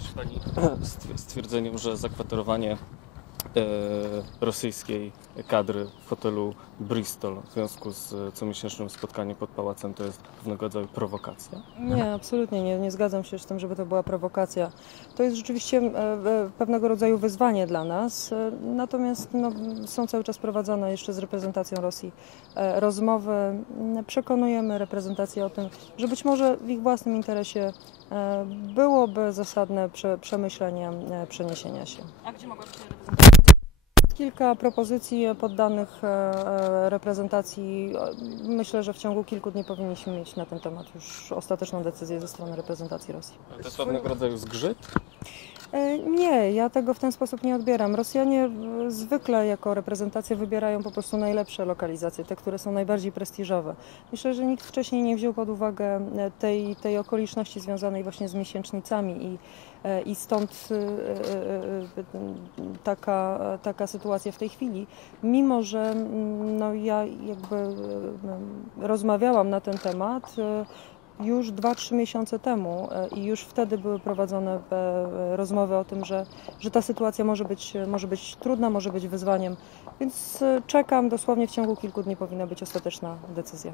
się Pani z stwierdzeniem, że zakwaterowanie e, rosyjskiej kadry w hotelu Bristol w związku z comiesięcznym spotkaniem pod pałacem to jest pewnego rodzaju prowokacja? Nie, absolutnie nie, nie zgadzam się z tym, żeby to była prowokacja. To jest rzeczywiście e, e, pewnego rodzaju wyzwanie dla nas, natomiast no, są cały czas prowadzone jeszcze z reprezentacją Rosji rozmowy. Przekonujemy reprezentację o tym, że być może w ich własnym interesie byłoby zasadne prze, przemyślenie e, przeniesienia się. A gdzie mogłaby się reprezentować? Kilka propozycji poddanych e, e, reprezentacji. E, Myślę, że w ciągu kilku dni powinniśmy mieć na ten temat już ostateczną decyzję ze strony reprezentacji Rosji. To jest pewnego rodzaju zgrzyt? E, Nie, ja tego w ten sposób nie odbieram. Rosjanie e, zwykle jako reprezentacja wybierają po prostu najlepsze lokalizacje, te, które są najbardziej prestiżowe. Myślę, że nikt wcześniej nie wziął pod uwagę e, tej, tej okoliczności związanej właśnie z miesięcznicami i, i stąd taka, taka sytuacja w tej chwili. Mimo, że mm, no, ja jakby rozmawiałam na ten temat, już 2-3 miesiące temu e, i już wtedy były prowadzone e, rozmowy o tym, że, że ta sytuacja może być, może być trudna, może być wyzwaniem, więc e, czekam, dosłownie w ciągu kilku dni powinna być ostateczna decyzja.